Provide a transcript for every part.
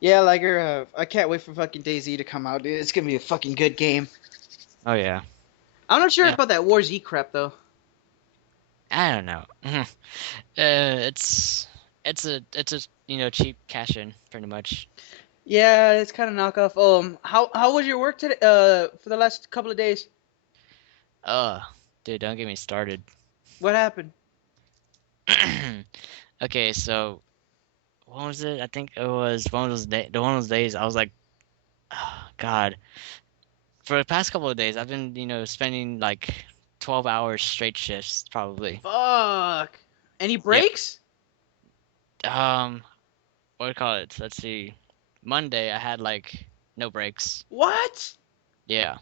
Yeah, Liger, I can't wait for fucking DayZ to come out, dude. It's gonna be a fucking good game. Oh yeah. I'm not sure Yeah. about that War Z crap though. I don't know. It's a cheap cash in pretty much. Yeah, it's kind of knockoff. How was your work today? For the last couple of days, Ugh, dude, don't get me started. what happened? Okay, so what was it? I think it was one of those days. I was like, oh, God. For the past couple of days, I've been spending like 12 hours straight shifts probably. Fuck. Any Yep. breaks? Um, what do you call it? Let's see. Monday I had like no breaks. What? Yeah,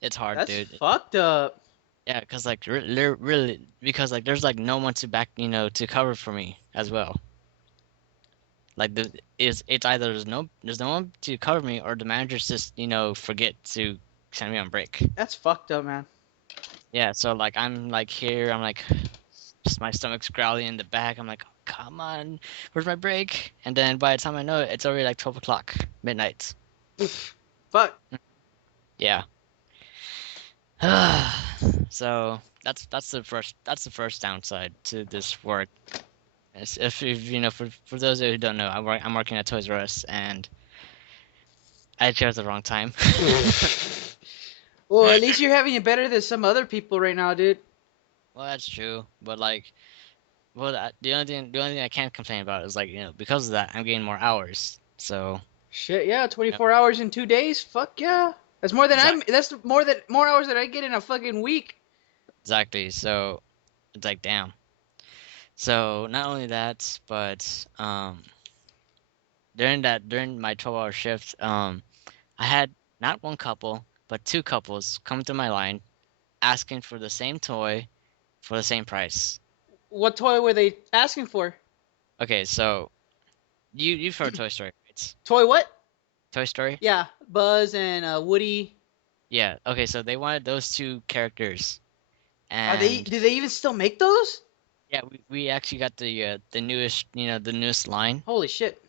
it's hard, That's dude. fucked up. Yeah, cause like really because like there's like no one to back to cover for me as well. Like it's either there's no one to cover me or the managers just forget to send me on break. That's fucked up, man. Yeah, so like I'm like here, I'm like just my stomach's growling in the back. I'm like, oh, come on, where's my break? And then by the time I know it, it's already like 12 o'clock midnight. Fuck. Yeah. So that's the first downside to this work. If for those who don't know, I'm working at Toys R Us and I chose the wrong time. Well, at least you're having it better than some other people right now, dude. Well, that's true, but like, well, the only thing I can't complain about is like because of that I'm getting more hours. So Shit, yeah, yep, 24 hours in 2 days. Fuck yeah. That's more than I'm. exactly, That's more hours than I get in a fucking week. exactly. So it's like damn. So not only that, but during my 12-hour shift, I had not one couple but two couples come to my line asking for the same toy for the same price. What toy were they asking for? Okay, so you've heard Toy Story, right? Toy what? Toy Story? Yeah, Buzz and Woody. Yeah. Okay, so they wanted those two characters, Are they? and Do they even still make those? yeah, we actually got the newest line, Holy shit!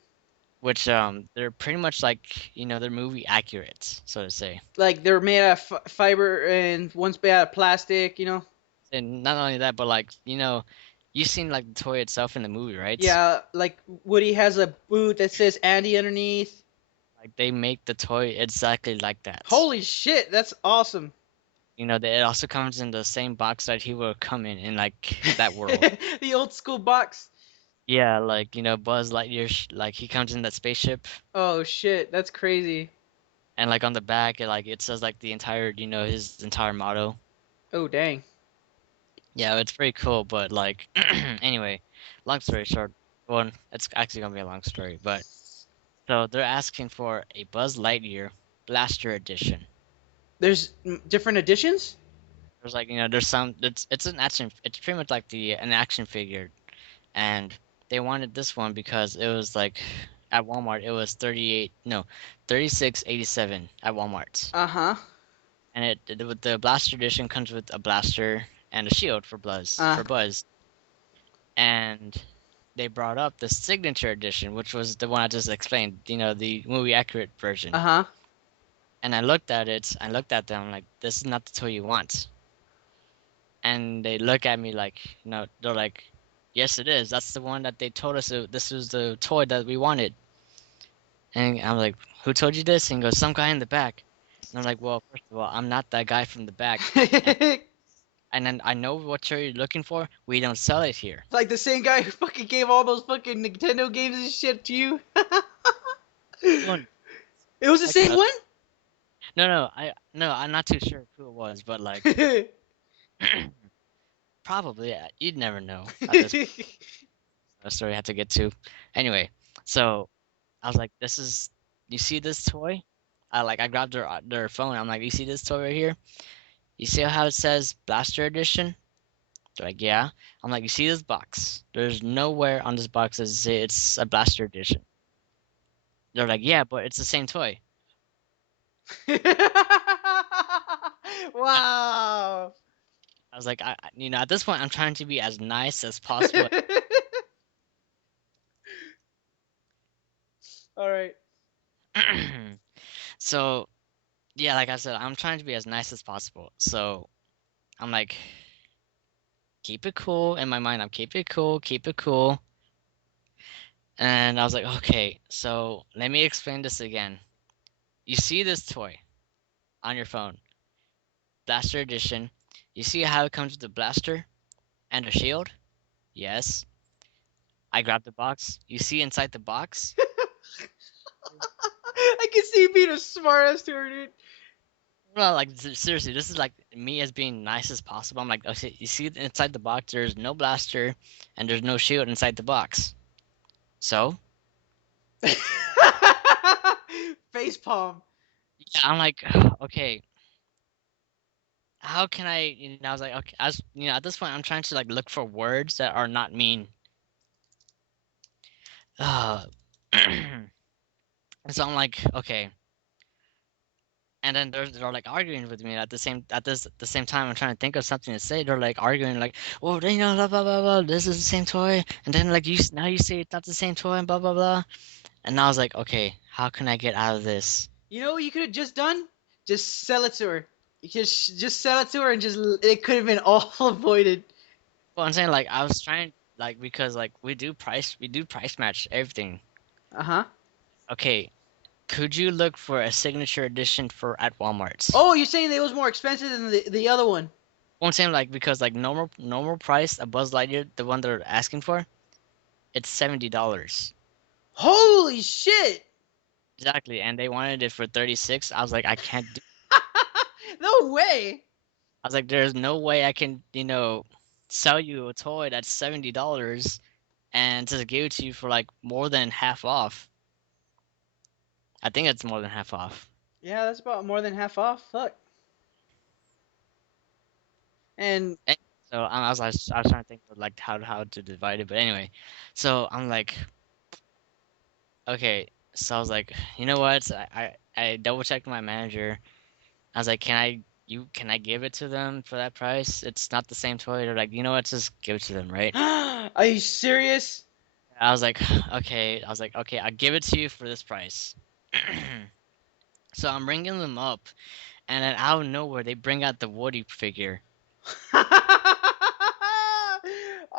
which they're pretty much like they're movie accurate, so to say. Like they're made out of fiber and one's made out of plastic. And not only that, but like you've seen like the toy itself in the movie, right? Yeah, like Woody has a boot that says Andy underneath. Like they make the toy exactly like that. Holy shit, that's awesome. It also comes in the same box that he will come in like that world. The old school box. Yeah, like Buzz Lightyear, like he comes in that spaceship, Oh shit, that's crazy. and like on the back, it says like the entire, his entire motto. Oh dang. Yeah, it's pretty cool. But like, anyway, long story short, well, it's actually gonna be a long story. But so they're asking for a Buzz Lightyear Blaster Edition. There's different editions. There's like there's some it's an action. It's pretty much like an action figure, and they wanted this one because it was like at Walmart it was 38 no 36.87 at Walmart, Uh huh. and with the blaster edition comes with a blaster and a shield for Uh Buzz, and they brought up the signature edition, which was the one I just explained, the movie accurate version. huh. And I looked at it, I looked at them like, this is not the toy you want. And they look at me like, they're like, yes, it is. That's the one that they told us this was the toy that we wanted. And I'm like, who told you this? And he goes, some guy in the back. And I'm like, well, first of all, I'm not that guy from the back. And, and then I know what you're looking for. We don't sell it here. Like the same guy who fucking gave all those fucking Nintendo games and shit to you. One, It was the my same cousin. one. No, I'm not too sure who it was, but like, probably, you'd never know at this story I had to get to. Anyway, so I was like, you see this toy? I grabbed their phone. I'm like, you see this toy right here? You see how it says Blaster Edition? They're like, yeah. I'm like, you see this box? There's nowhere on this box that says it's a Blaster Edition. They're like, yeah, but it's the same toy. Wow. I was like, at this point, I'm trying to be as nice as possible. All right. So yeah, like I said, I'm trying to be as nice as possible. So I'm like, keep it cool. In my mind, I'm keep it cool, keep it cool. And I was like, okay, so let me explain this again. You see this toy on your phone, Blaster Edition. You see how it comes with the blaster and a shield? Yes. I grabbed the box. You see inside the box? I can see you being a smart ass to her, dude. Well, like seriously, this is like me as being nice as possible. I'm like, okay, you see inside the box, there's no blaster and there's no shield inside the box. So Face palm. yeah, I'm like, okay, how can I? I was like, okay, at this point, I'm trying to like look for words that are not mean. Uh, so I'm like, okay, and then they're like arguing with me at the same time. I'm trying to think of something to say. They're like arguing, like, oh, blah blah blah blah. This is the same toy, and then like now you say it's not the same toy, and blah blah blah. And I was like, okay, how can I get out of this? You know what you could have just done? Just sell it to her. You just sell it to her and just it could have been all avoided. Well, I'm saying like I was trying like because like we do price match everything. Uh huh. Okay, could you look for a signature edition for at Walmart's? Oh, you're saying it was more expensive than the other one? Well, I'm saying like because like normal price a Buzz Lightyear, the one they're asking for, it's $70. Holy shit! Exactly, and they wanted it for 36. I was like, I can't do. No way! I was like, there's no way I can sell you a toy that's $70 and just give it to you for like more than half off. I think it's more than half off. Yeah, that's about more than half off. Fuck. And And so I was trying to think of like how to divide it, but anyway, so I'm like, okay, so I was like, you know what? I double checked my manager. I was like, can I give it to them for that price? It's not the same toy. They're like, you know what? Just give it to them, right? are you serious? I was like, okay. I was like, okay, I'll give it to you for this price. So I'm ringing them up, and then out of nowhere, they bring out the Woody figure.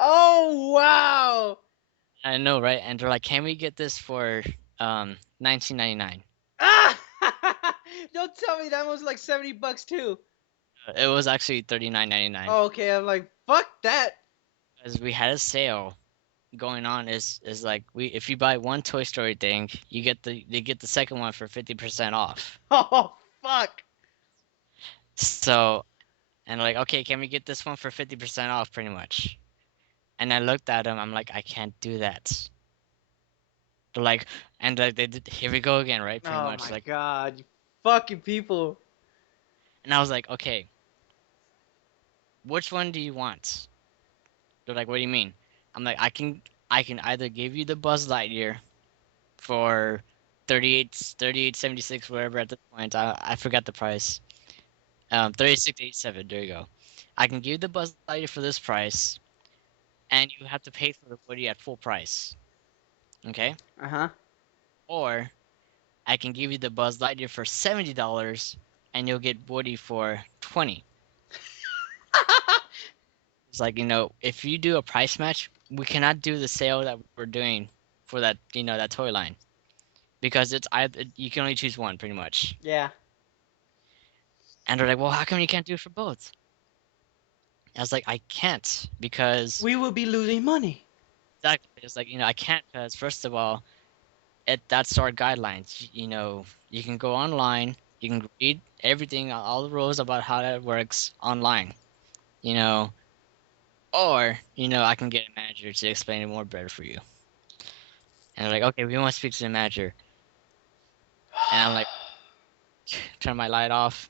Oh wow! I know, right? And they're like, "Can we get this for 19.99?" Ah! Don't tell me that was like $70 too. It was actually 39.99 Oh, okay, I'm like, fuck that. because we had a sale going on. Is like we if you buy one Toy Story thing, you get the second one for 50% off. Oh fuck. So and like, okay, can we get this one for 50% off, pretty much? And I looked at them. I'm like, I can't do that. They're like, and like they did. Here we go again, right? Pretty Oh much my like, god, you fucking people. and I was like, okay, which one do you want? They're like, what do you mean? I'm like, I can either give you the Buzz Lightyear for 38.76, whatever at this point. I forgot the price. 36.87. There you go. I can give you the Buzz Lightyear for this price, and you have to pay for the Woody at full price. Okay? Uh huh. Or I can give you the Buzz Lightyear for $70, and you'll get Woody for 20. It's like, if you do a price match, we cannot do the sale that we're doing for that toy line because it's either you can only choose one pretty much. Yeah. And they're like, well, how come you can't do it for both? I was like, I can't because We will be losing money. exactly. It's like, I can't because first of all, that's our guidelines. You can go online, you can read everything, all the rules about how that works online. You know, or I can get a manager to explain it more better for you. And they're like, okay, we want to speak to the manager. And I'm like, turn my light off.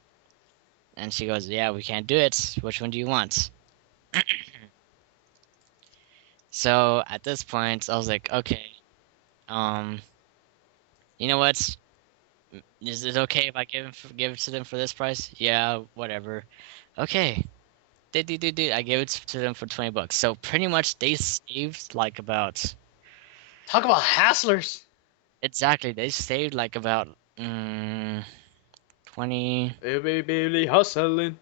And she goes, yeah, we can't do it. Which one do you want? So at this point, I was like, okay, um, you know what? Is it okay if I give it to them for this price? Yeah, whatever. Okay. Did. I gave it to them for $20. So pretty much they saved like about Talk about hasslers. Exactly. They saved like about 20. Baby, hustling.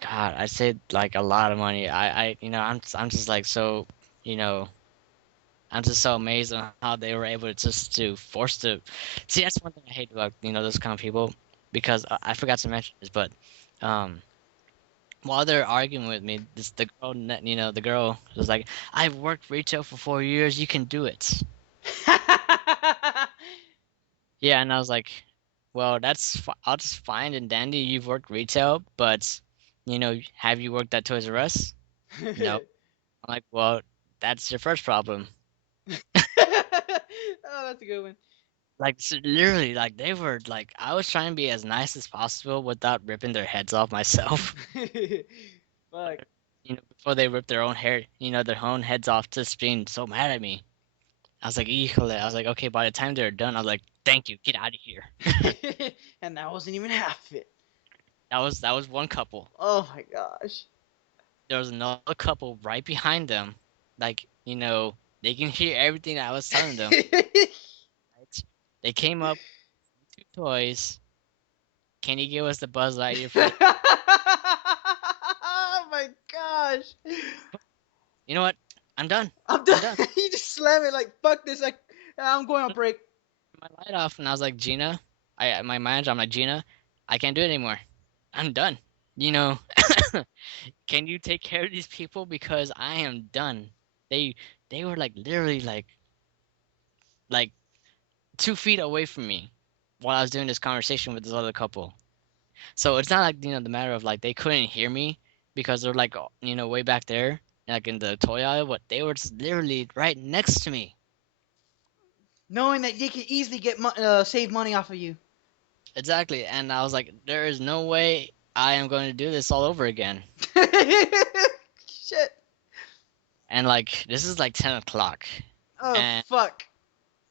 God, I saved like a lot of money. I'm just like so, you know, I'm just so amazed on how they were able to just to force to. See, that's one thing I hate about those kind of people, because I forgot to mention this, but um, while they're arguing with me, the girl was like, "I've worked retail for 4 years. You can do it." Yeah, and I was like, "Well, I'll just fine and dandy. You've worked retail, but have you worked at Toys R Us? No." I'm like, "Well, that's your first problem." Oh, that's a good one. Like, so literally, like they were like, I was trying to be as nice as possible without ripping their heads off myself. Fuck. Before they ripped their own hair, their own heads off, just being so mad at me. I was like, "Híjole." I was like, okay. By the time they're done, I was like, "Thank you, get out of here." And that wasn't even half of it. That was one couple. Oh my gosh. There was another couple right behind them. Like, they can hear everything that I was telling them. Right? They came up, two toys. Can you give us the Buzz Lightyear for? Oh my gosh. You know what? I'm done. I'm I'm done. done. You just slam it like fuck this. Like I'm going on break. My light off, and I was like, Gina, my manager, I'm like, Gina, I can't do it anymore. I'm done. You know, can you take care of these people, because I am done. They they were like literally like 2 feet away from me while I was doing this conversation with this other couple. So it's not like the matter of like they couldn't hear me because they're like way back there, like in the toy aisle, but they were just literally right next to me. Knowing that they could easily get save money off of you. Exactly, and I was like, there is no way I am going to do this all over again. Shit. And like this is like 10 o'clock, Oh and fuck.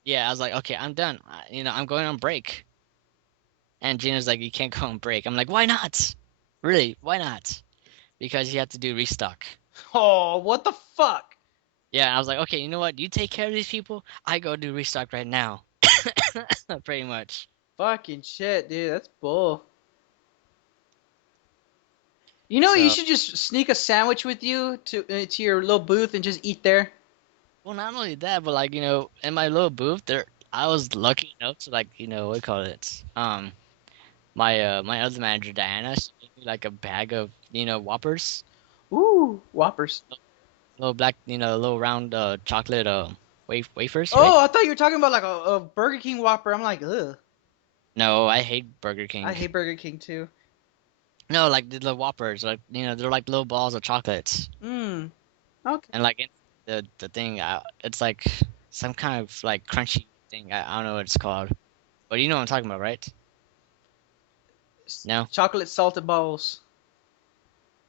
yeah, I was like, okay, I'm done. I'm going on break. And Gina's like, you can't go on break. I'm like, why not? Really, why not? Because you have to do restock. Oh, what the fuck? Yeah, I was like, okay, you know what? You take care of these people. I go do restock right now. Pretty much. Fucking shit, dude. That's bull. You know, you So, should just sneak a sandwich with you to your little booth and just eat there. well, not only that, but like in my little booth there, I was lucky enough to like what do you call it? My other manager Diana, she gave me like a bag of Whoppers, Ooh, Whoppers. little black little round chocolate wafers, right? Oh, I thought you were talking about like a Burger King Whopper. I'm like, ugh. No, I hate Burger I King. hate Burger King too. No, like the Whoppers, like they're like little balls of chocolates, Mmm. Okay. and like in the thing, it's like some kind of like crunchy thing. I don't know what it's called, but you know what I'm talking about, right? No, Chocolate salted balls.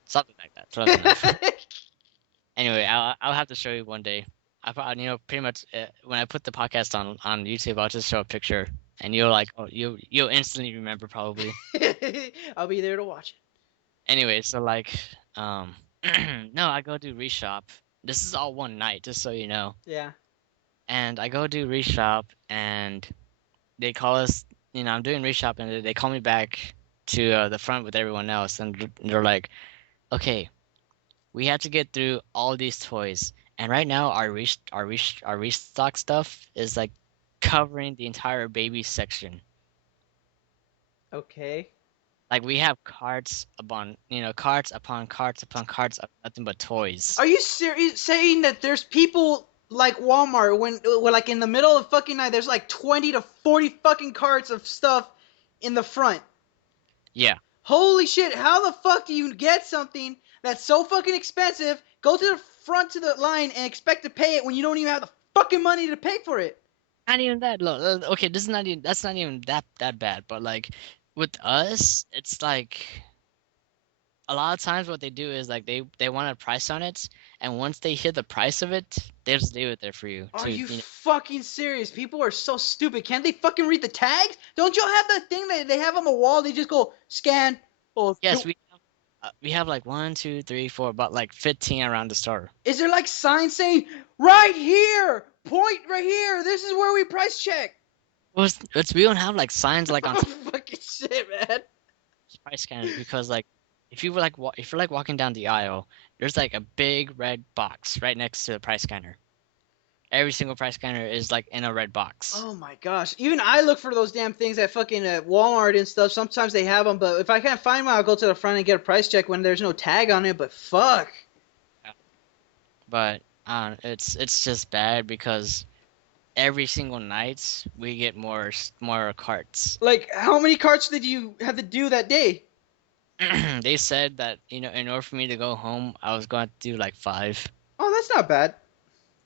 something like that. Close enough. Anyway, I'll have to show you one day. I probably pretty much when I put the podcast on YouTube, I'll just show a picture, and you'll like you'll instantly remember probably. I'll be there to watch Anyway, so like no, I go do reshop. This is all one night, just so you know. it. Yeah. And I go do reshop, and they call us. I'm doing reshop, and they call me back to the front with everyone else, and they're like, "Okay, we have to get through all these toys, and right now our restock stuff is like covering the entire baby section. Okay. Like we have carts upon carts upon carts upon carts of nothing but toys." Are you serious saying that there's people like Walmart when like in the middle of fucking night there's like 20 to 40 fucking carts of stuff in the front? Yeah. Holy shit, how the fuck do you get something that's so fucking expensive, go to the front to the line and expect to pay it when you don't even have the fucking money to pay for it? Not even that. Look, okay, this is not even that's not even that bad. But like with us, it's like a lot of times what they do is like they want a price on it, and once they hear the price of it, they just leave it there for you Are to you fucking serious? People are so stupid. Can't they fucking read the tags? Don't y'all have that thing that they have on the wall? They just go scan. Oh, Yes, we have like one, two, three, four, about like 15 around the store. is there like signs saying right here, point right here. This is where we price check. Well, we don't have like signs like on Fucking shit, man. price scanners because like if you were like if you're like walking down the aisle, there's like a big red box right next to the price scanner. Every single price scanner is like in a red box. Oh my gosh. Even I look for those damn things at fucking Walmart and stuff. Sometimes they have them, but if I can't find one, I'll go to the front and get a price check when there's no tag on it. But fuck. But it's just bad because every single night we get more carts. Like, how many carts did you have to do that day? They said that in order for me to go home, I was going to do like 5. Oh, that's not bad.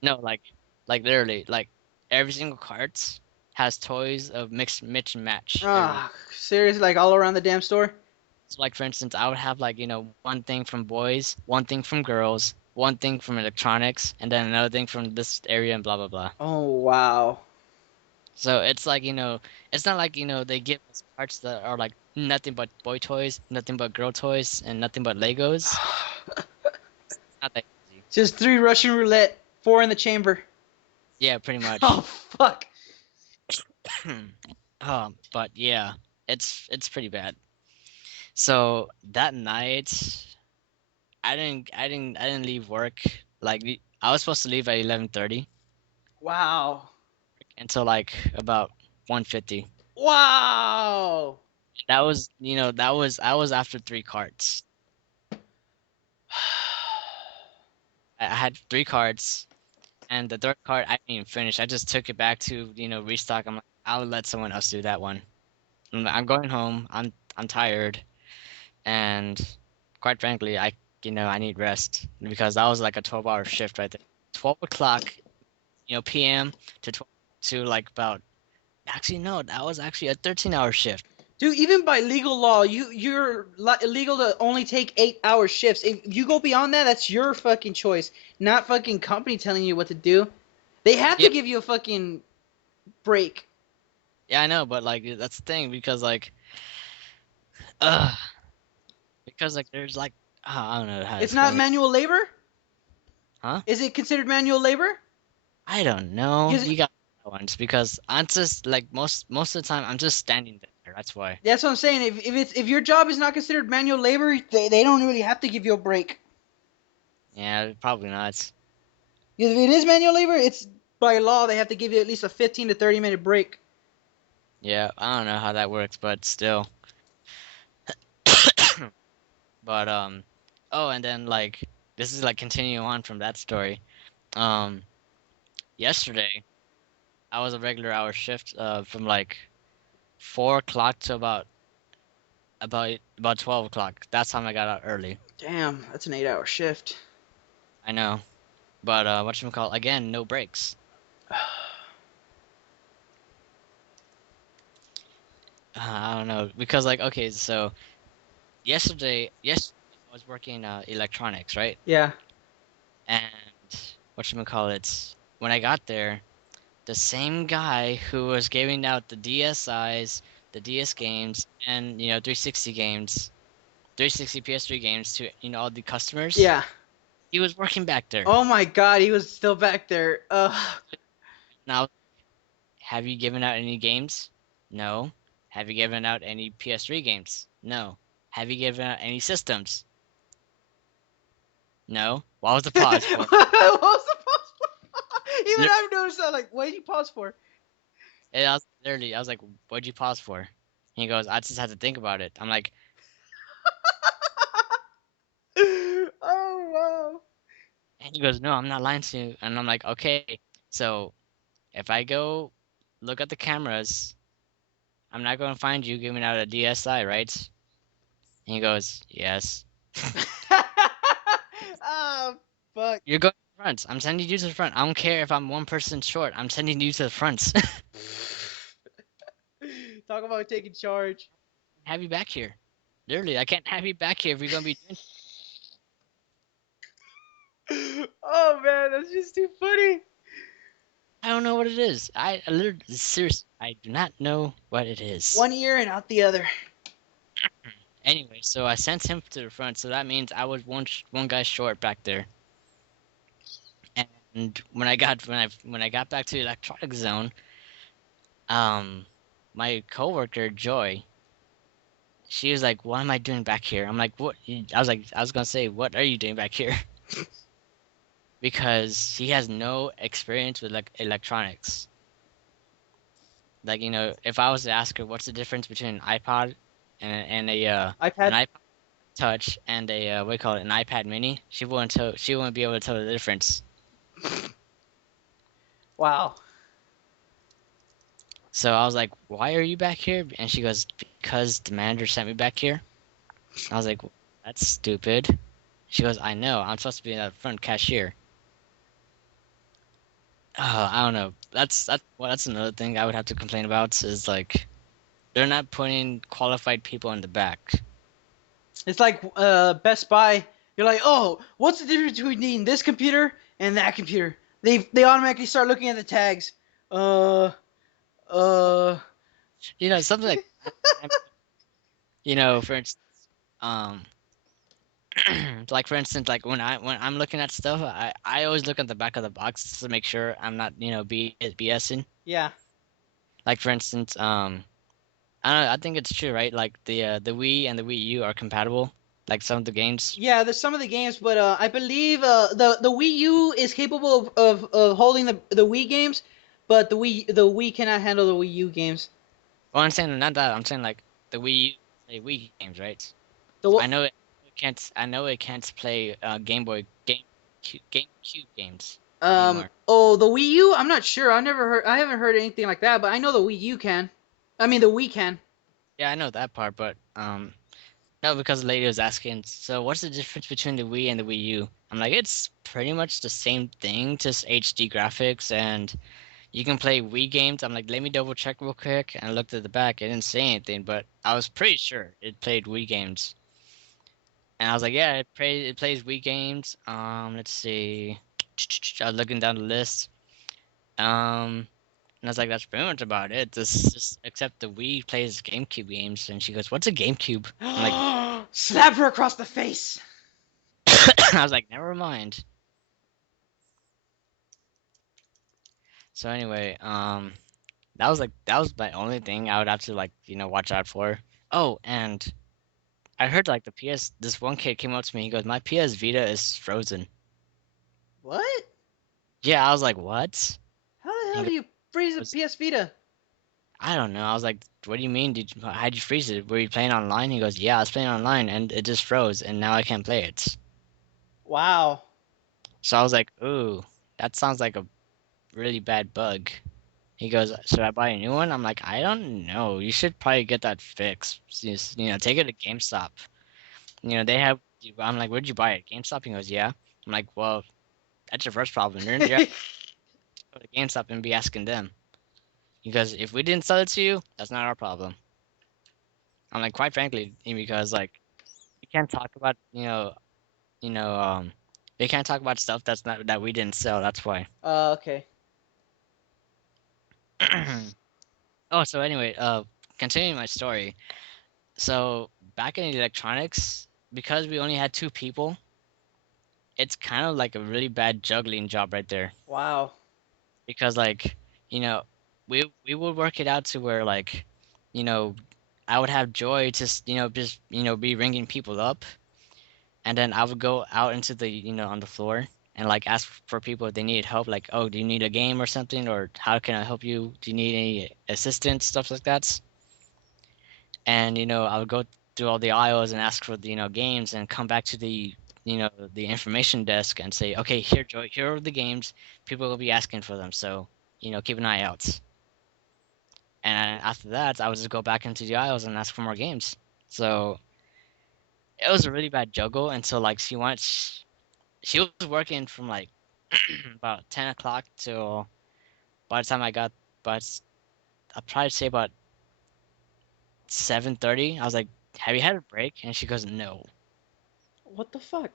No, like literally, like every single cart has toys of mix and match. Ah, seriously, like all around the damn store? So like for instance, I would have like one thing from boys, one thing from girls, one thing from electronics, and then another thing from this area and blah blah blah. Oh, wow. So it's like it's not like they give us parts that are like nothing but boy toys, nothing but girl toys, and nothing but Legos. It's not that easy. Just 3 Russian roulette, 4 in the chamber. Yeah, pretty much. Oh, fuck. But yeah, it's pretty bad. So that night, I didn't leave work. Like I was supposed to leave at 11:30 Wow. until like about 1:50. Wow. That was I was after 3 carts. I had 3 carts, and the 3rd cart I didn't even finish. I just took it back to restock. I'm like, I'll let someone else do that one. I'm going home. I'm tired, and quite frankly, I need rest because that was like a 12-hour shift right there. 12 o'clock, p.m. to like about. Actually, no, that was actually a 13-hour shift. Dude, even by legal law, you're illegal to only take 8-hour shifts. If you go beyond that, that's your fucking choice, not fucking company telling you what to do. They have to give you a fucking break. Yeah, I know, but like that's the thing because like, there's like I don't know how to It's not explain it. manual labor? Huh? Is it considered manual labor? I don't know. Is it- You got ones because I'm just like most of the time I'm just standing there. That's why. That's what I'm saying. If your job is not considered manual labor, they don't really have to give you a break. Yeah, probably not. If it is manual labor, it's by law they have to give you at least a 15 to 30-minute break. Yeah, I don't know how that works, but still. But oh, and then like this is like continuing on from that story. Yesterday I was a regular hour shift from like 4 o'clock to about 12 o'clock. That's time I got out early. Damn, that's an 8-hour shift. I know, but whatchamacallit, again, no breaks. I don't know because like okay, so yesterday I was working electronics, right? Yeah. And whatchamacallit, when I got there, the same guy who was giving out the DSIs, the DS games, and 360 games, 360 PS3 games to all the customers. Yeah. He was working back there. Oh my god, he was still back there. Now, have you given out any games? No. Have you given out any PS3 games? No. Have you given out any systems? No. What was the pause for? What was the pause for? Even I've noticed that. Like, what did you pause for? And I was like, what'd you pause for? And he goes, I just had to think about it. I'm like, Oh wow. and he goes, no, I'm not lying to you. And I'm like, okay, so if I go look at the cameras, I'm not going to find you giving out a DSI, right? And he goes, yes. Oh fuck. You're going to the front. I'm sending you to the front. I don't care if I'm one person short. I'm sending you to the front. Talk about taking charge. Have you back here. Literally, I can't have you back here if you're going to be doing. Oh man, that's just too funny. I don't know what it is. I literally, seriously, I do not know what it is. One ear and out the other. Anyway, so I sent him to the front, so that means I was one guy short back there. And And when I got back to the electronic zone, my coworker Joy, she was like, "What am I doing back here?" I'm like, "What?" I was gonna say, "What are you doing back here?" Because he has no experience with like electronics. Like, if I was to ask her what's the difference between an iPod and an iPad. iPod Touch and a what do you call it, an iPad Mini, she wouldn't be able to tell the difference. Wow. So I was like, "Why are you back here?" And she goes, "Because the manager sent me back here." I was like, "That's stupid." She goes, "I know. I'm supposed to be the front cashier." I don't know. That's another thing I would have to complain about is like they're not putting qualified people in the back. It's like Best Buy. You're like, oh, what's the difference between this computer and that computer? They automatically start looking at the tags. Uh, uh. Something like for instance, um, like for instance, like when I'm looking at stuff, I always look at the back of the box to make sure I'm not BSing. Yeah. Like for instance, I don't know, I think it's true, right? Like the Wii and the Wii U are compatible. Like some of the games. Yeah, there's some of the games, but I believe the Wii U is capable of holding the Wii games, but the Wii cannot handle the Wii U games. Well, I'm saying not that. I'm saying like the Wii U play Wii games, right? The I know it can't. I know it can't play GameCube games anymore. the Wii U, I'm not sure. I haven't heard anything like that, but I know the Wii U can. I mean the Wii can. Yeah, I know that part, but no, because the lady was asking, so what's the difference between the Wii and the Wii U? I'm like, it's pretty much the same thing, just HD graphics, and you can play Wii games. I'm like, let me double check real quick, and I looked at the back. It didn't say anything, but I was pretty sure it played Wii games. And I was like, yeah, it plays Wii games. Let's see. I was looking down the list. And I was like, that's pretty much about it. This just except the Wii plays GameCube games. And she goes, what's a GameCube? I'm like, Slap her across the face. I was like, never mind. So anyway, that was my only thing I would have to like watch out for. Oh, and I heard like this one kid came up to me. He goes, my PS Vita is frozen. What? Yeah, I was like, what? How the He hell do goes, you freeze a PS Vita? I don't know. I was like, what do you mean? How'd you freeze it? Were you playing online? He goes, yeah, I was playing online and it just froze and now I can't play it. Wow. So I was like, ooh, that sounds like a really bad bug. He goes, should I buy a new one? I'm like, I don't know. You should probably get that fixed. Just, take it to GameStop. They have. I'm like, where'd you buy it? GameStop? He goes, yeah. I'm like, well, that's your first problem. You're go to GameStop and be asking them. Because if we didn't sell it to you, that's not our problem. I'm like, quite frankly, because like we can't talk about you know we can't talk about stuff that we didn't sell. That's why. Okay. Oh, so anyway, continuing my story. So back in electronics, because we only had two people, it's kind of like a really bad juggling job right there. Wow. Because like, you know, we would work it out to where like, you know, I would have Joy just be ringing people up, and then I would go out into the on the floor and like ask for people if they needed help, like, oh, do you need a game or something, or how can I help you? Do you need any assistance, stuff like that? And I would go through all the aisles and ask for the games, and come back to the information desk and say, okay, here, Joy, here are the games. People will be asking for them, so keep an eye out. And after that, I would just go back into the aisles and ask for more games. So it was a really bad juggle until like she was working from like about 10 o'clock till by the time I got, but I'd probably say about 7:30. I was like, have you had a break? And she goes, no. What the fuck?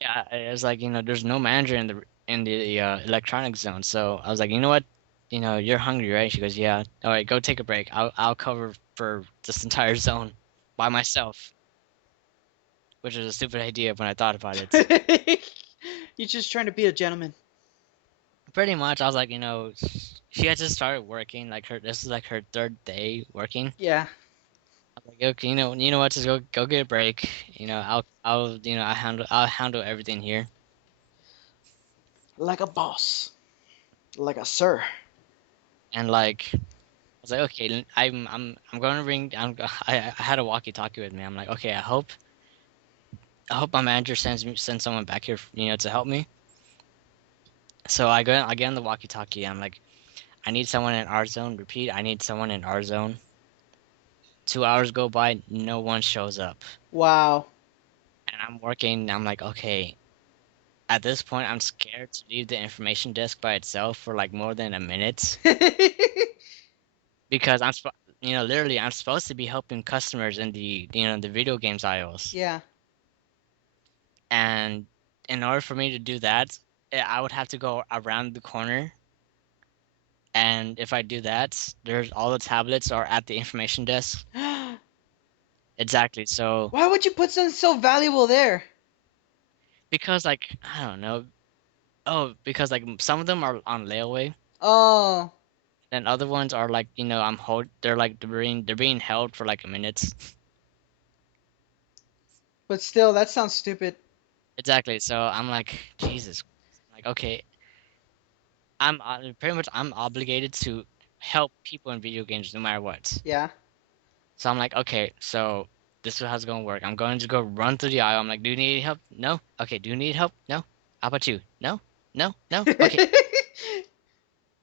Yeah, it was like, there's no manager in the electronic zone. So I was like, you know what? You're hungry, right? She goes, yeah. All right, go take a break. I'll cover for this entire zone by myself, which was a stupid idea when I thought about it. You're just trying to be a gentleman. pretty much, I was like, she had just started working. Like this is like her third day working. Yeah. I was like, okay, you know what? Just go get a break. I'll handle everything here. Like a boss. Like a sir. And like, I was like, okay, I'm going to ring. I had a walkie-talkie with me. I'm like, okay, I hope my manager sends someone back here, to help me. So I get on the walkie-talkie. I'm like, I need someone in our zone. Repeat, I need someone in our zone. 2 hours go by, no one shows up. Wow. And I'm working. I'm like, okay. At this point, I'm scared to leave the information desk by itself for like more than a minute because literally, I'm supposed to be helping customers in the video games aisles. Yeah. And in order for me to do that, I would have to go around the corner. And if I do that, there's all the tablets are at the information desk. Exactly. So Why would you put something so valuable there? because like I don't know. Oh, because like some of them are on layaway, Oh. and other ones are like they're like they're being held for like a minute. But still, that sounds stupid. Exactly. So I'm like Jesus. Like okay, I'm pretty much I'm obligated to help people in video games no matter what. Yeah. So I'm like okay, so this is how it's gonna work. I'm going to go run through the aisle. I'm like, do you need help? No. Okay. Do you need help? No. How about you? No. No. No. Okay.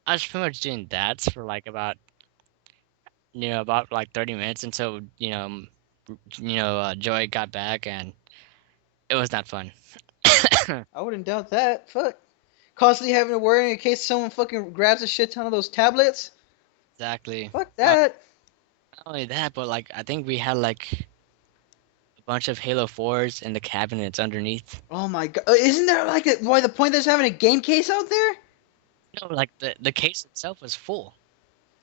I was pretty much doing that for like about like 30 minutes until Joy got back, and it was not fun. I wouldn't doubt that. Fuck. Constantly having to worry in case someone fucking grabs a shit ton of those tablets. Exactly. Fuck that. Not only that, but like I think we had like a bunch of Halo 4s in the cabinets underneath. Oh my god. Isn't there like why the point there's having a game case out there? No, like the case itself was full.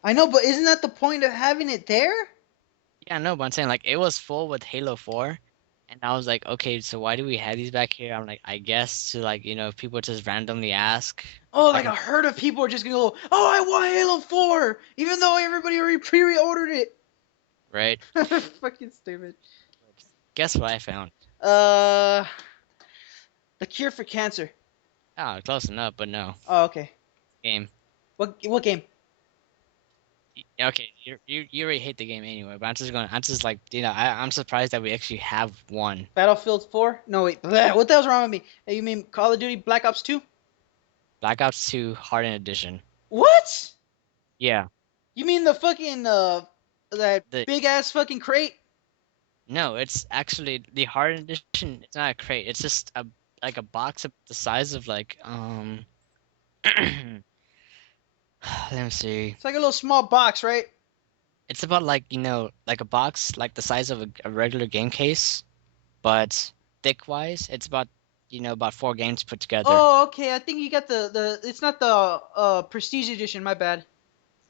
I know, but isn't that the point of having it there? Yeah, no, but I'm saying like it was full with Halo 4. And I was like, okay, so why do we have these back here? I'm like, I guess to like, if people just randomly ask. Oh, I like can, a herd of people are just gonna go, oh, I want Halo 4, even though everybody already pre-ordered it. right? Fucking stupid. Guess what I found? Uh, the cure for cancer. Oh, close enough, but no. Oh, okay. Game. What game? Okay, you already hate the game anyway, but I'm just like, I'm surprised that we actually have one. Battlefield 4? No, wait. Bleh, what the hell's wrong with me? Hey, you mean Call of Duty Black Ops 2? Black Ops 2 Hardened Edition. What? Yeah. You mean the fucking that big ass fucking crate? No, it's actually the Hardened Edition. It's not a crate. It's just like a box of the size of like let me see. It's like a little small box, right? It's about like like a box like the size of a regular game case, but thick wise, it's about 4 games put together. Oh, okay. I think you got the. It's not the Prestige Edition. My bad.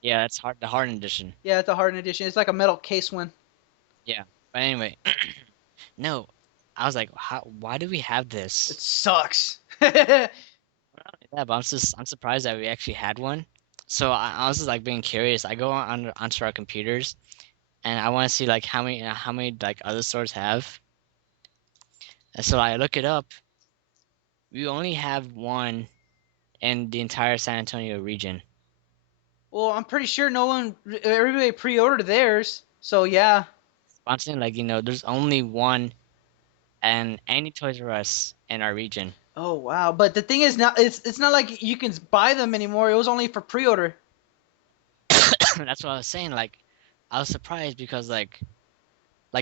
Yeah, it's the Hardened Edition. Yeah, it's a Hardened Edition. It's like a metal case one. Yeah, but anyway, no, I was like, why do we have It this? sucks. Yeah, but I'm surprised that we actually had one. So I was just like being curious. I go onto our computers, and I want to see like how many like other stores have. And so I look it up. We only have one in the entire San Antonio region. Well, I'm pretty sure everybody pre-ordered theirs. So yeah. I'm saying like there's only one, and any Toys R Us in our region. Oh wow. But the thing is, it's not like you can buy them anymore. It was only for pre-order. That's what I was saying. Like, I was surprised because like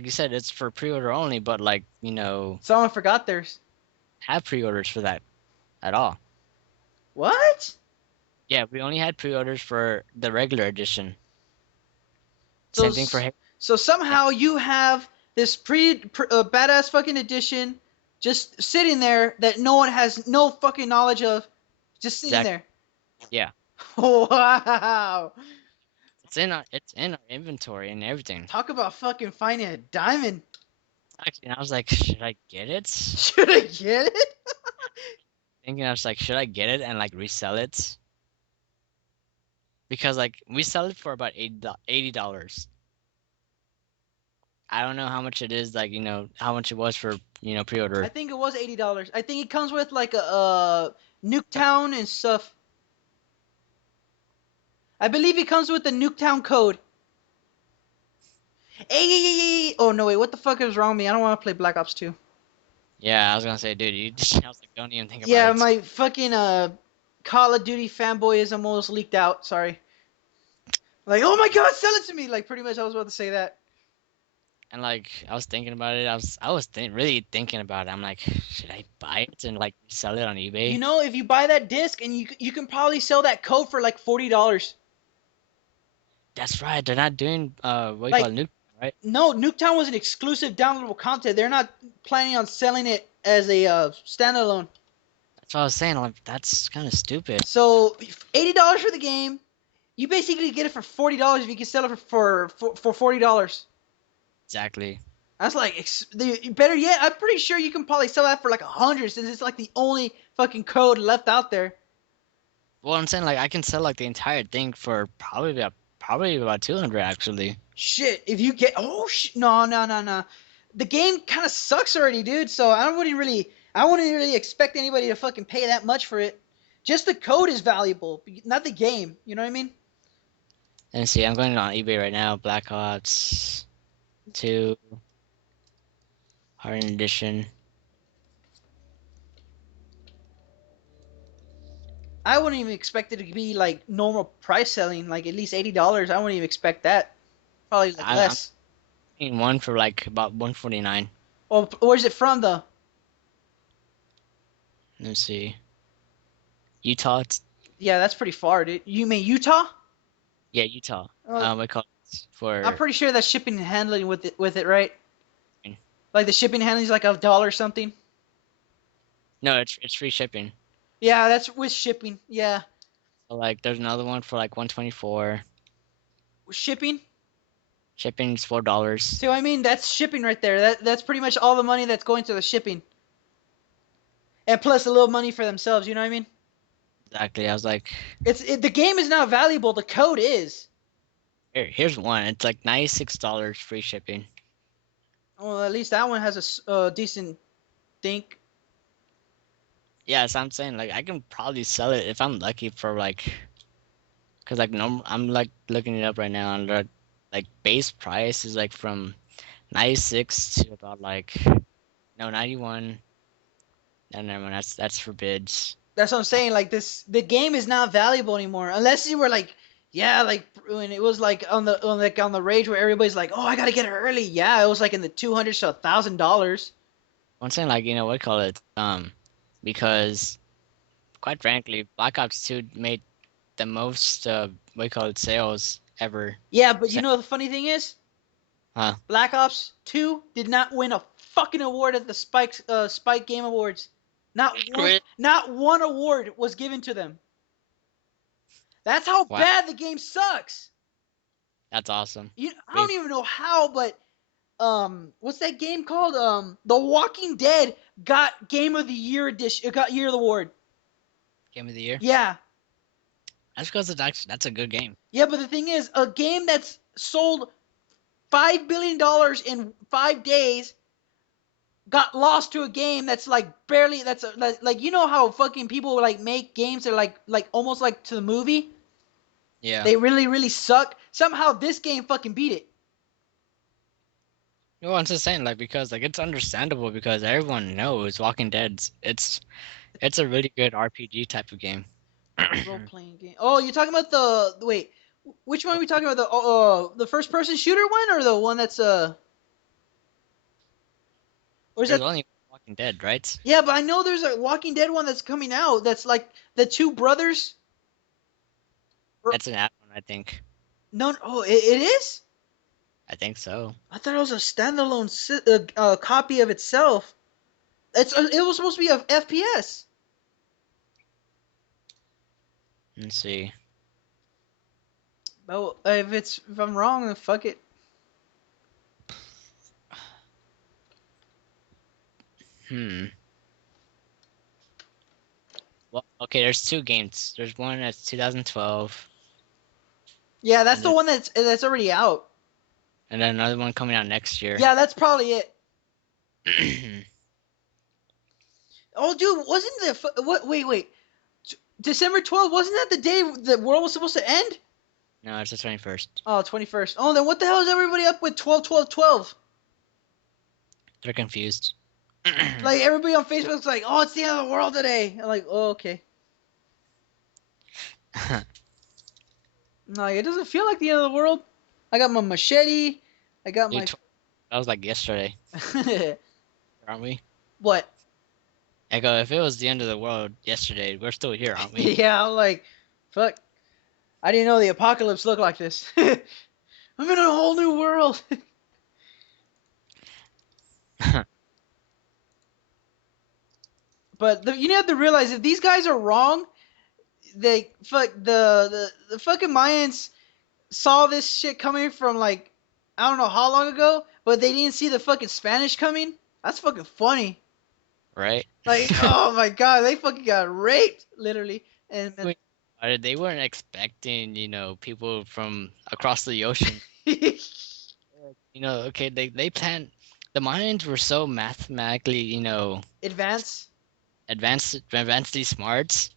you said, it's for pre-order only, but like Someone forgot theirs. have pre-orders for that at all. What? Yeah, we only had pre-orders for the regular edition. So, Same thing for so somehow you have this badass fucking edition just sitting there that no one has no fucking knowledge of, just sitting there. Yeah. Wow. It's in our inventory and everything. Talk about fucking finding a diamond. Actually, and I was like, should I get it? Should I get it? Thinking I was like, should I get it and like resell it? because like we sell it for about $80. I don't know how much it is, like how much it was for I pre-order. think it was $80. I think it comes with like a Nuketown and stuff. I believe it comes with the Nuketown code. Hey! Oh no, wait, what the fuck is wrong with me? I don't want to play Black Ops 2. Yeah, I was gonna say, dude, I was like, don't even think about Yeah, it. my fucking Call of Duty fanboyism almost leaked out. Sorry. Like, oh my god, sell it to me! Like, pretty much, I was about to say that. And like I was thinking about it, really thinking about it. I'm like, should I buy it and like sell it on You eBay? know, if you buy that disc, and you can probably sell that code for like $40. That's right. They're not doing what you call Like, it, nuke, right? no, Nuketown was an exclusive downloadable content. They're not planning on selling it as a standalone. That's what I was saying. Like, that's kind of stupid. So $80 for the game. You basically get it for $40 if you can sell it for $40. Exactly. That's like better yet. I'm pretty sure you can probably sell that for like 100 since it's like the only fucking code left out there. Well, I'm saying like I can sell like the entire thing for probably about 200 actually. Shit, if you get no. The game kind of sucks already, dude. So I wouldn't really expect anybody to fucking pay that much for it. Just the code is valuable, not the game. You know what I mean? And see, I'm going on eBay right now. Black Ops 2 Hardened Edition. I wouldn't even expect it to be like normal price selling, like at least $80. I wouldn't even expect that. Probably like I'm less. seeing one for like about 149. Well, where's it from though? Let's see. Utah. Yeah, that's pretty far, dude. You mean Utah? Yeah, Utah. Oh, We call it I'm for. pretty sure that's shipping and handling with it, right? Like the shipping and handling is like $1 or something. No, it's free shipping. Yeah, that's with shipping. Yeah, So like, there's another one for like 124. shipping. Shipping's $4. So I mean, that's shipping right there. That's pretty much all the money that's going to the shipping, and plus a little money for themselves. You know what I mean? Exactly. I was like, The game is not valuable. The code is. here's one. It's like $96 free shipping. Well, at least that one has a decent think. Yeah, so I'm saying like I can probably sell it if I'm lucky for like, cause like no, I'm like looking it up right now and the like base price is like from 96 to about like no 91. No, never mind. That's for bids. That's what I'm saying. Like the game is not valuable anymore unless you were like, yeah, like when it was like on the rage where everybody's like, oh, I gotta get it early. Yeah, it was like in the $200 to $1,000. I'm saying like what call it because quite frankly Black Ops 2 made the most what you call it sales ever. Yeah, but you know the funny thing is, Huh? Black Ops 2 did not win a fucking award at the Spike Game Awards. Not one award was given to them. That's how Wow, bad the game sucks. that's awesome. I don't even know how, but what's that game called? The Walking Dead got Game of the Year edition. It got Year of the Award. Game of the year. Yeah, That's because that's a good game. yeah, but the thing is, a game that's sold $5 billion in 5 days got lost to a game that's like barely. Like you know how fucking people like make games that are like almost like to the movie. Yeah. They really suck. Somehow this game fucking beat it. No, I'm just saying, like, because like it's understandable because everyone knows Walking Dead's it's a really good RPG type of game. Role playing game. Oh, you're talking about the wait. Which one are we talking about? The first person shooter one or the one that's or is There's that? only Walking Dead, right? Yeah, but I know there's a Walking Dead one that's coming out. That's like the two brothers. That's an add-on, I think. No, oh, it is. I think so. I thought it was a standalone copy of itself. It was supposed to be a FPS. Let's see. But if I'm wrong, then fuck it. Well, okay, there's two games. There's one that's 2012. Yeah, that's and the then one that's already out. another one coming out next year. Yeah, that's probably it. Oh, dude, wasn't what? Wait. December 12th, wasn't that the day the world was supposed to end? No, it's the 21st. Oh, 21st. Oh, then what the hell is everybody up with 12, 12, 12? They're confused. Like, everybody on Facebook's like, oh, it's the end of the world today. I'm like, oh, okay. No, it doesn't feel like the end of the world. I got my machete. I got my... That was like yesterday, aren't we? What? I go, if it was the end of the world yesterday, we're still here, aren't we? Yeah, I'm like, fuck. I didn't know the apocalypse looked like this. I'm in a whole new world. But you have to realize if these guys are wrong, they fuck the fucking Mayans saw this shit coming from like I don't know how long ago, but they didn't see the fucking Spanish coming. That's fucking funny. Right? Like, oh my god, they fucking got raped, literally. And They weren't expecting, people from across the ocean. Okay, they planned. The Mayans were so mathematically, advancedly smart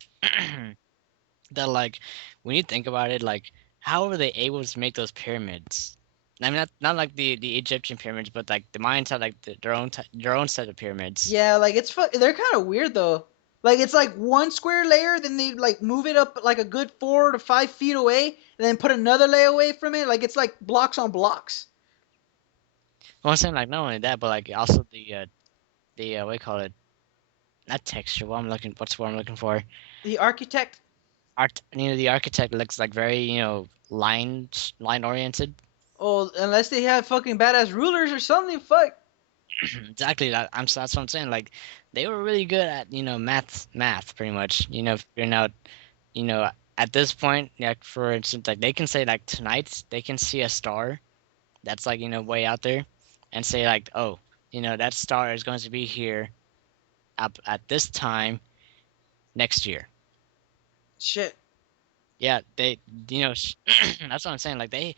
that like when you think about it, like how were they able to make those pyramids? I mean, not like the Egyptian pyramids, but like the Mayans had like their own set of pyramids. Yeah, like they're kind of weird though. Like it's like one square layer, then they like move it up like a good 4 to 5 feet away, and then put another layer away from it. Like it's like blocks on blocks. Well, I'm saying like not only that, but like also the what do you call it? Not texture. What's what I'm looking for? The architect. The architect looks like very line oriented. Oh, unless they have fucking badass rulers or something. Fuck. Exactly. That's what I'm saying. Like they were really good at math pretty much. Figuring out at this point, like for instance, like they can say like tonight they can see a star that's like way out there, and say like, oh, that star is going to be here up at this time next year. Shit. Yeah, they that's what I'm saying. Like they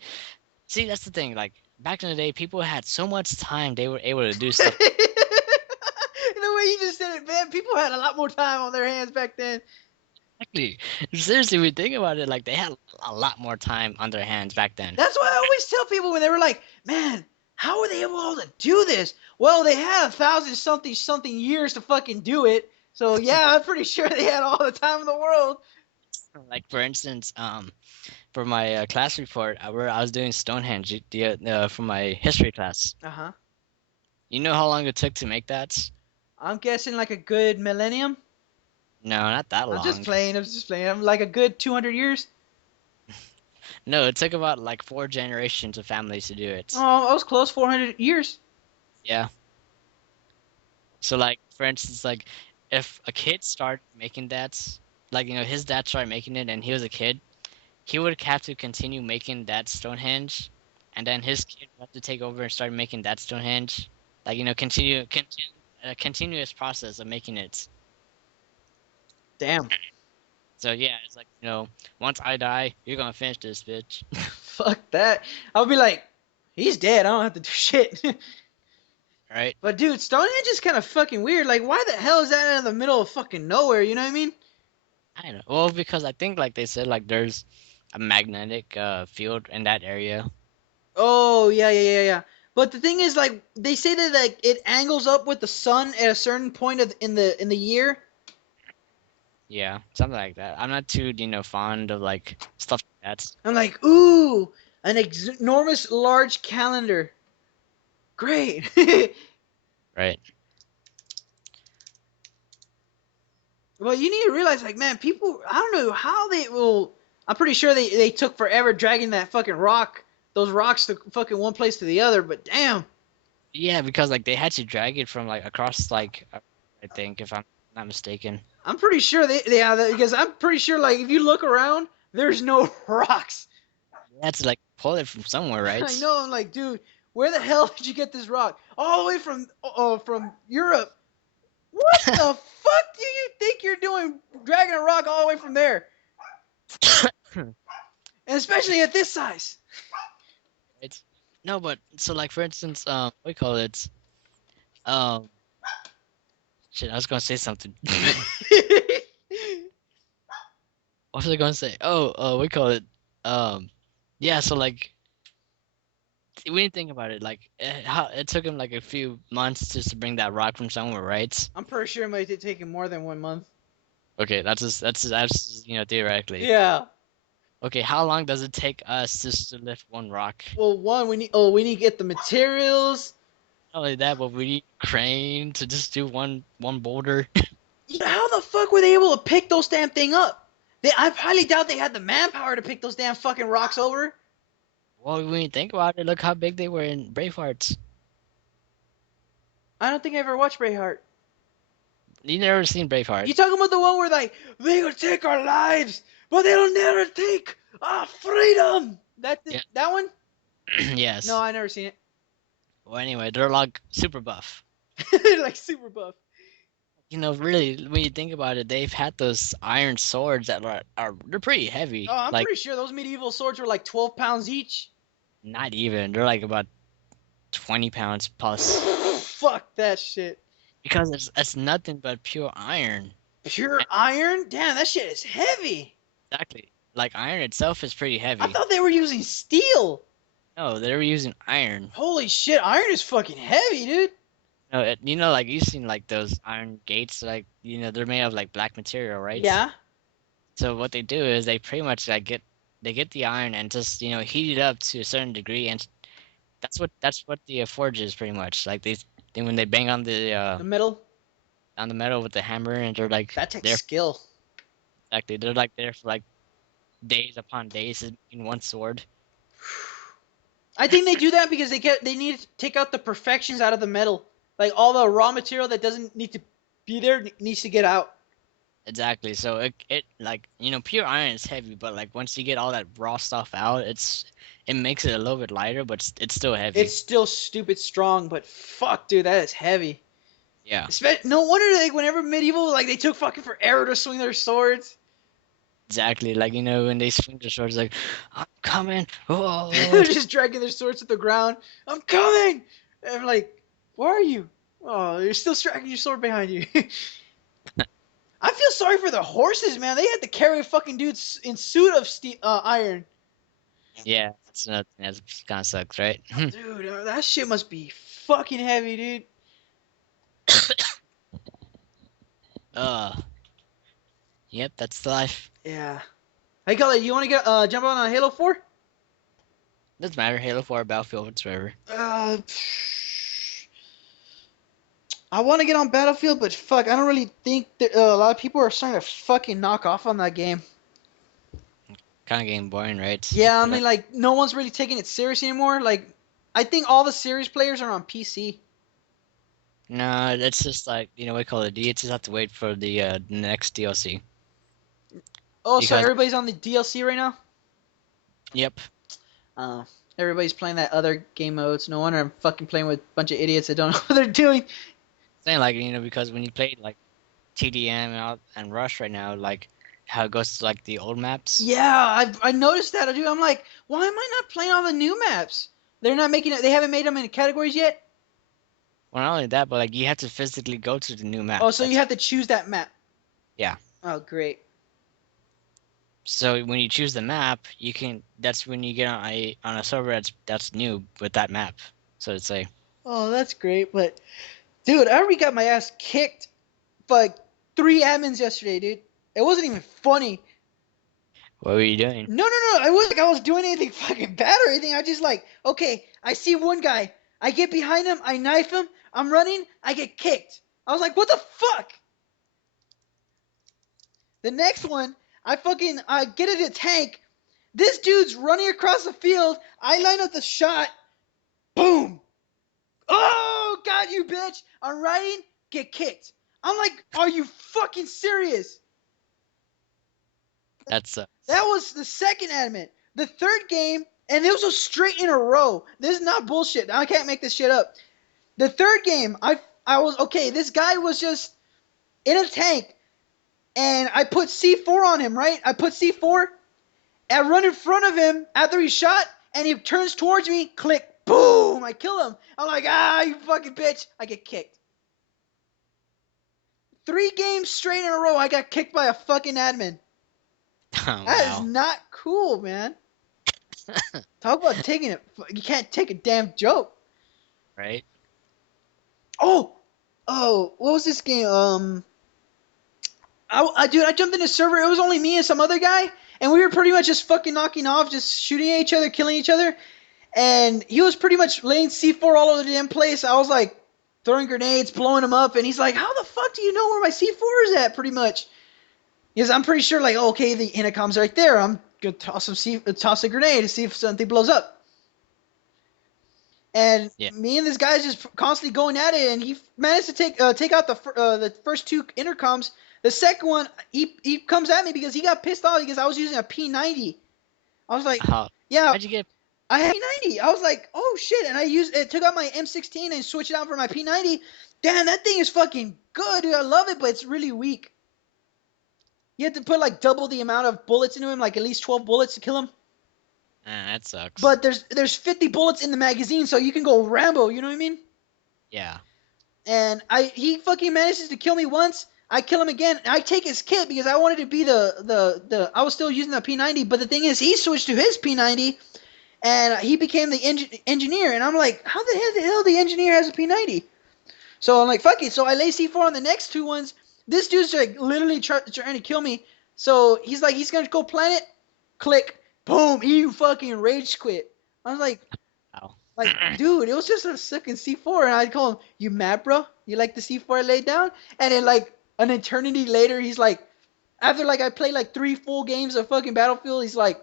see, that's the thing. Like back in the day, people had so much time; they were able to do stuff. The way you just said it, man, people had a lot more time on their hands back then. Exactly. Seriously, we think about it, like they had a lot more time on their hands back then. That's why I always tell people when they were like, man, how were they able to do this? Well, they had 1,000 something years to fucking do it. So yeah, I'm pretty sure they had all the time in the world. Like for instance, for my class report, I was doing Stonehenge for my history class. Uh-huh. You know how long it took to make that? I'm guessing like a good millennium. No, not that long. I'm just playing. I'm like a good 200 years. No, it took about like 4 generations of families to do it. Oh, I was close. 400 years. Yeah. So like, for instance, like if a kid started making that, like his dad started making it and he was a kid, he would have to continue making that Stonehenge, and then his kid would have to take over and start making that Stonehenge. Like continue a continuous process of making it. Damn. So yeah, it's like once I die, you're gonna finish this, bitch. Fuck that. I'll be like, he's dead. I don't have to do shit. Right? But dude, Stonehenge is kind of fucking weird. Like, why the hell is that in the middle of fucking nowhere? You know what I mean? I don't know. Well, because I think like they said, like there's a magnetic field in that area. Oh yeah. But the thing is, like, they say that like it angles up with the sun at a certain point in the year. Yeah, something like that. I'm not too fond of like stuff like that. I'm like, ooh, an enormous large calendar. Great. Right. Well, you need to realize, like, man, people, I don't know how they will. I'm pretty sure they took forever dragging that fucking those rocks to fucking one place to the other, but damn. Yeah, because like they had to drag it from like across like I think if I'm not mistaken. I'm pretty sure they have that because I'm pretty sure, like, if you look around, there's no rocks. They had to like pull it from somewhere, right? I know. I'm like, dude, where the hell did you get this rock? All the way from Europe. What the fuck do you think you're doing, dragging a rock all the way from there? and especially at this size. Right? No, but so like for instance, what do you call it? Um, shit, I was gonna say something. What was I gonna say? Oh, what do you call it? Um, yeah. So like, when you think about it, like, how it took him like a few months just to bring that rock from somewhere, right? I'm pretty sure it might have taken more than 1 month. Okay, that's theoretically. Yeah. Okay, how long does it take us just to lift one rock? Well, we need to get the materials. Not only that, but we need crane to just do one boulder. How the fuck were they able to pick those damn thing up? I highly doubt they had the manpower to pick those damn fucking rocks over. Well, when you think about it, look how big they were in Bravehearts. I don't think I ever watched Braveheart. You never seen Braveheart? You talking about the one where like they will take our lives, but they'll never take our freedom? Yeah. That one? Yes. No, I never seen it. Well, anyway, they're like super buff. Like super buff. You know, really, when you think about it, they've had those iron swords that they're pretty heavy. Oh, I'm like, pretty sure those medieval swords were like 12 pounds each. not even. They're like about 20 pounds plus. Fuck that shit. Because it's nothing but pure iron. Pure iron? Damn, that shit is heavy. Exactly. Like iron itself is pretty heavy. I thought they were using steel. No, they were using iron. Holy shit, iron is fucking heavy, dude. No, you know, like you've seen like those iron gates, like they're made of like black material, right? Yeah. So what they do is they pretty much like get the iron and just heat it up to a certain degree, and that's what the forge is pretty much. Like when they bang on The metal. on the metal with the hammer, and they're like That takes there skill. exactly. They're like there for like days upon days in one sword. I think they do that because they need to take out the perfections out of the metal. Like all the raw material that doesn't need to be there needs to get out. Exactly. So it like pure iron is heavy, but like once you get all that raw stuff out, it makes it a little bit lighter, but it's still heavy. It's still stupid strong, but fuck, dude, that is heavy. Yeah. No wonder like whenever medieval like they took fucking forever to swing their swords. Exactly. Like when they swing their swords, like I'm coming. Oh. They're just dragging their swords to the ground. I'm coming. And I'm like, where are you? Oh, you're still dragging your sword behind you. I feel sorry for the horses, man. They had to carry a fucking dude in suit of iron. Yeah, that kind of sucks, right? Dude, that shit must be fucking heavy, dude. Yep, that's the life. Yeah. Hey, Gully, you want to get jump on Halo 4? Doesn't matter. Halo 4, Battlefield, whatsoever. I want to get on Battlefield, but fuck, I don't really think that a lot of people are starting to fucking knock off on that game. Kind of getting boring, right? Yeah, I mean, like, no one's really taking it serious anymore. Like, I think all the serious players are on PC. No, it's just like, we call it. You just have to wait for the next DLC. Oh, so everybody's on the DLC right now? Yep. Everybody's playing that other game modes. No wonder I'm fucking playing with a bunch of idiots that don't know what they're doing. Saying like, because when you play like TDM and Rush right now, like how it goes to like the old maps. Yeah, I noticed that, dude. I'm like, why am I not playing all the new maps? They're not making it. They haven't made them in categories yet. Well, not only that, but like you have to physically go to the new map. Oh, so you have to choose that map. Yeah. Oh, great. So when you choose the map, you can. That's when you get on a server that's new with that map. So to say. Oh, that's great. But, dude, I already got my ass kicked by 3 admins yesterday, dude. It wasn't even funny. What were you doing? No. I wasn't like I was doing anything fucking bad or anything. I just like, okay, I see one guy. I get behind him. I knife him. I'm running. I get kicked. I was like, what the fuck? The next one, I get in a tank. This dude's running across the field. I line up the shot. Boom. Oh, God, you bitch. I'm riding. Get kicked. I'm like, are you fucking serious? That sucks. That was the second admin. The third game, and it was a straight in a row. This is not bullshit. I can't make this shit up. The third game, I was, okay, this guy was just in a tank, and I put C4 on him, right? I put C4, I run in front of him after he shot, and he turns towards me. Click, boom! I kill him. I'm like, you fucking bitch! I get kicked. 3 games straight in a row, I got kicked by a fucking admin. Oh, That is wow. not cool, man. Talk about taking it. You can't take a damn joke. Right? Oh, what was this game? Dude, I jumped in a server. It was only me and some other guy, and we were pretty much just fucking knocking off, just shooting at each other, killing each other. And he was pretty much laying C4 all over the damn place. I was like throwing grenades, blowing him up, and he's like, "How the fuck do you know where my C4 is at?" Pretty much, because I'm pretty sure, like, okay, the intercom's right there. I'm gonna toss a grenade to see if something blows up. And Yeah. me and this guy's just constantly going at it, and he managed to take out the first 2 intercoms. The second one, he comes at me because he got pissed off because I was using a P90. I was like, yeah, How'd you get? I had P90. I was like, oh shit, and I took out my M16 and switched it out for my P90. Damn, that thing is fucking good, dude. I love it, but it's really weak. You have to put like double the amount of bullets into him, like at least 12 bullets to kill him. That sucks. But there's 50 bullets in the magazine, so you can go Rambo. You know what I mean? Yeah. And he fucking manages to kill me once. I kill him again. And I take his kit because I wanted to be I was still using the P90, but the thing is, he switched to his P90, and he became the engineer. And I'm like, how the hell the engineer has a P90? So I'm like, fuck it. So I lay C4 on the next 2 ones. This dude's like literally trying to kill me. So he's like, he's gonna go plant it. Click. Boom. He fucking rage quit. I was like, Wow. like, dude, it was just a second C4, and I'd call him, "You mad, bro? You like the C4 I laid down?" And then, like, an eternity later, he's like, after, like, I played, like, 3 full games of fucking Battlefield, he's like,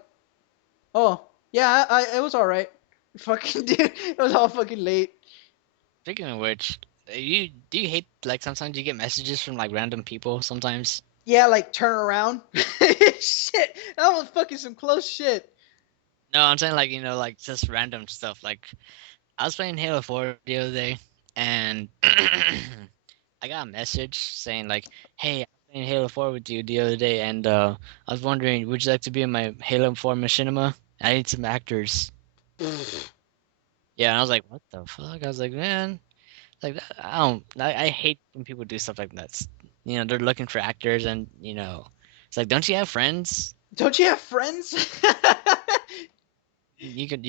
"Oh, yeah, it was alright." Fucking dude, it was all fucking late. Speaking of which, do you hate, like, sometimes you get messages from, like, random people sometimes? Yeah, like, turn around. Shit, that was fucking some close shit. No, I'm saying, like, like, just random stuff. Like, I was playing Halo 4 the other day, and I got a message saying, like, hey, I was playing Halo 4 with you the other day, and I was wondering, would you like to be in my Halo 4 machinima? I need some actors. Yeah, and I was like, what the fuck? I was like, man, like, I hate when people do stuff like that. They're looking for actors, and, it's like, don't you have friends? Don't you have friends? You could,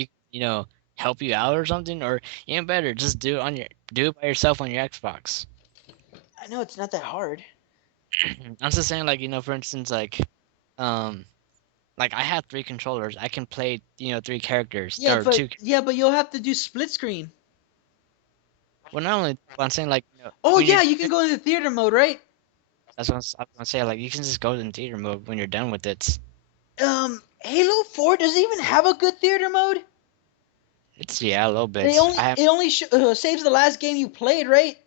help you out or something, or even better, just do it by yourself on your Xbox. I know it's not that hard. I'm just saying, like, for instance, like I have 3 controllers. I can play, 3 characters Yeah, or but 2. you'll have to do split screen. Well, not only, but I'm saying, like, Oh when yeah, you're, you can go into theater mode, right? that's what I was gonna say. Like, you can just go in theater mode when you're done with it. Halo 4 does it even have a good theater mode? It's yeah, a little bit. It only saves the last game you played, right?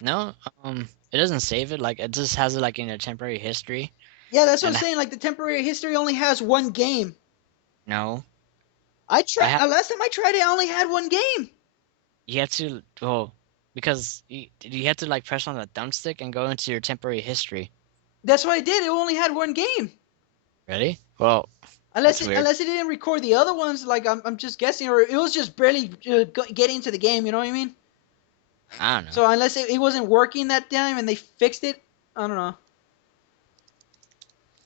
No, it doesn't save it. Like, it just has it like in a temporary history. Yeah, that's what I'm And saying. Like the temporary history only has 1 game. no, I I tried have. last time I tried it, I only had 1 game. You have to because you have to like press on the thumbstick and go into your temporary history. That's what I did. It only had 1 game. Really? Well, Unless that's weird. it didn't record the other ones, like I'm just guessing, or it was just barely getting into the game. You know what I mean? I don't know. So unless it wasn't working that time and they fixed it, I don't know.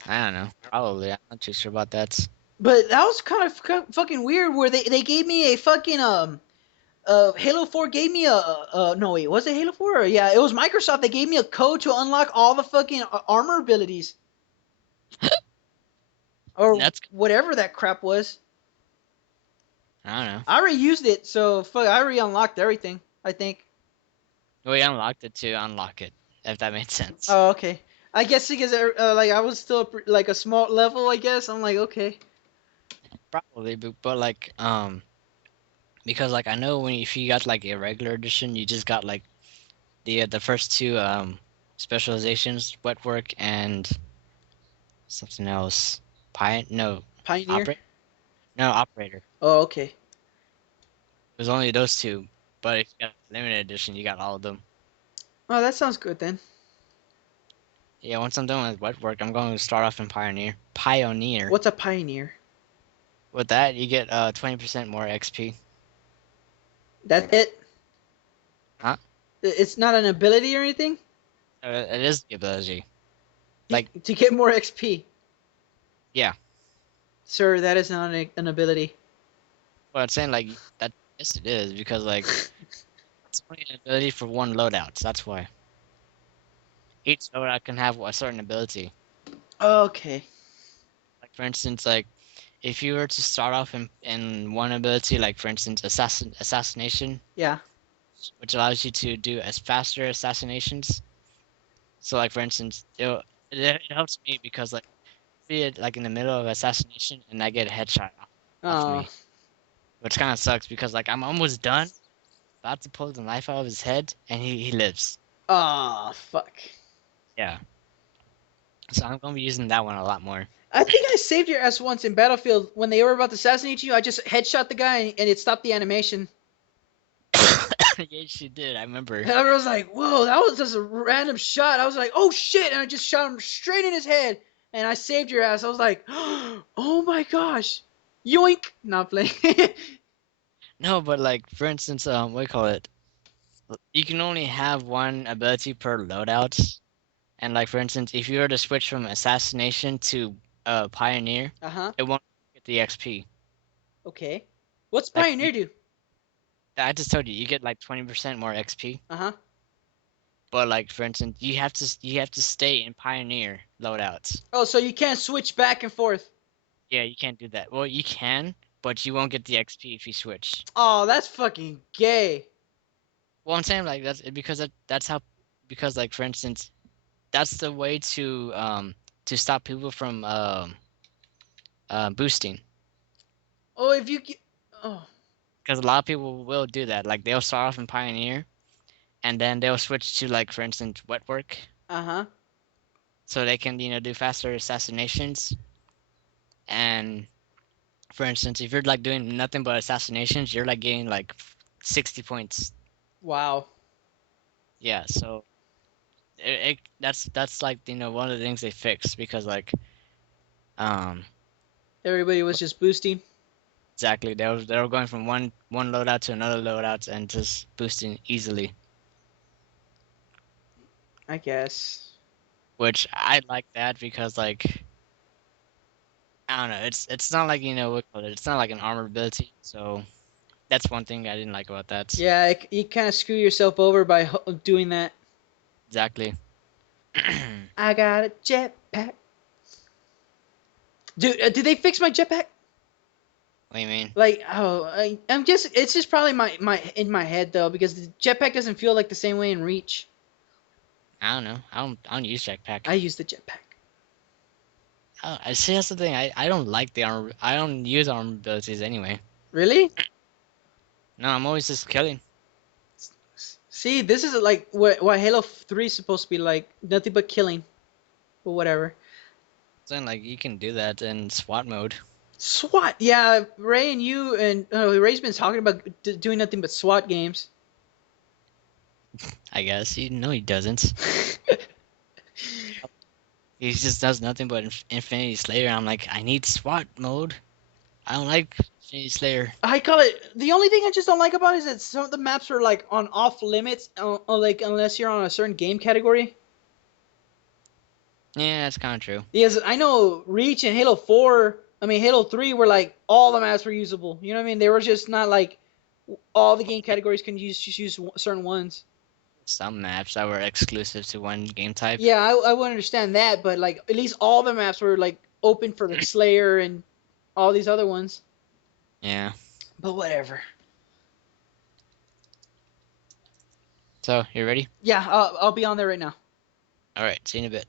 I don't know. Probably. I'm not too sure about that. But that was kind of fucking weird. Where they gave me a fucking Halo 4 gave me no wait, was it Halo 4? Yeah, it was Microsoft. They gave me a code to unlock all the fucking armor abilities. Or That's whatever that crap was. I don't know. I already used it, so fuck, I already unlocked everything, I think. Well, you unlocked it to unlock it, if that made sense. Oh, okay. I guess because like I was still like a small level, I guess. I'm like, okay. Probably, but like because like I know if you got like a regular edition, you just got like the first 2 specializations, wet work and something else. Pioneer? Operator. No, operator. Oh, okay. It was only those 2, but if you got limited edition, you got all of them. Oh, that sounds good then. Yeah, once I'm done with wet work, I'm going to start off in Pioneer. Pioneer. What's a pioneer? With that, you get 20% more XP. That's it? Huh? It's not an ability or anything? It is the ability. To get more XP. Yeah. Sir, that is not an ability. Well, it's saying like that. Yes, it is because like it's only an ability for one loadout. So that's why each loadout can have a certain ability. Okay. Like for instance, like if you were to start off in one ability, like for instance, assassination, Yeah. which allows you to do as faster assassinations. So like for instance, it helps me because like be it like in the middle of assassination and I get a headshot off Oh. me, which kind of sucks because like I'm almost done, about to pull the knife out of his head, and he lives. Oh, fuck. Yeah. So I'm gonna be using that one a lot more. I think I saved your ass once in Battlefield when they were about to assassinate you. I just headshot the guy and it stopped the animation. Yeah, she did. I remember. And I was like, "Whoa, that was just a random shot." I was like, "Oh shit!" And I just shot him straight in his head, and I saved your ass. I was like, "Oh my gosh, yoink!" Not playing. No, but like for instance, what do you call it? You can only have one ability per loadout, and like for instance, if you were to switch from assassination to pioneer, Uh-huh. it won't get the XP. Okay. What's Like Pioneer do? I just told you, you get like 20% more XP. Uh-huh. But like for instance, you have to stay in pioneer loadouts. Oh, so you can't switch back and forth. Yeah, you can't do that. Well, you can, but you won't get the XP if you switch. Oh, that's fucking gay. Well, I'm saying like that's how because like for instance, that's the way to stop people from boosting Oh, if you get... Oh. because a lot of people will do that. Like they'll start off in pioneer and then they'll switch to like for instance wet work Uh-huh. so they can do faster assassinations. And for instance, if you're like doing nothing but assassinations, you're like getting like 60 points. Wow. Yeah, so that's like one of the things they fixed because like um Everybody was just boosting. exactly they were going from one loadout to another loadout and just boosting easily, I guess. which I like that because like I don't know, it's not like what call it, it's not like an armor ability, so that's one thing I didn't like about that. Yeah, you kind of screw yourself over by doing that. Exactly. I got a jetpack. Dude, did they fix my jetpack? What do you mean? Like, oh, I'm just, it's just probably my in my head though, because the jetpack doesn't feel like the same way in Reach. I don't know. I don't use jetpack. I use the jetpack. I see that's the thing. I don't like the armor. I don't use armor abilities anyway. Really? No, I'm always just killing. See, this is like what Halo 3 is supposed to be like. Nothing but killing. But whatever. Then like you can do that in SWAT mode. SWAT. Yeah, Ray and you and Ray's been talking about doing nothing but SWAT games. I guess he doesn't. He just does nothing but Infinity Slayer. I'm like, I need SWAT mode. I don't like Infinity Slayer. I call it. The only thing I just don't like about it is that some of the maps are like on off limits, like unless you're on a certain game category. Yeah, that's kind of true. Because I know Reach and Halo 4, I mean Halo 3 were like all the maps were usable. You know what I mean? They were just not like all the game categories can just use certain ones. Some maps that were exclusive to one game type. Yeah, I would understand that, but like at least all the maps were like open for like Slayer and all these other ones. Yeah. But whatever. So, you ready? Yeah, I'll be on there right now. All right, see you in a bit.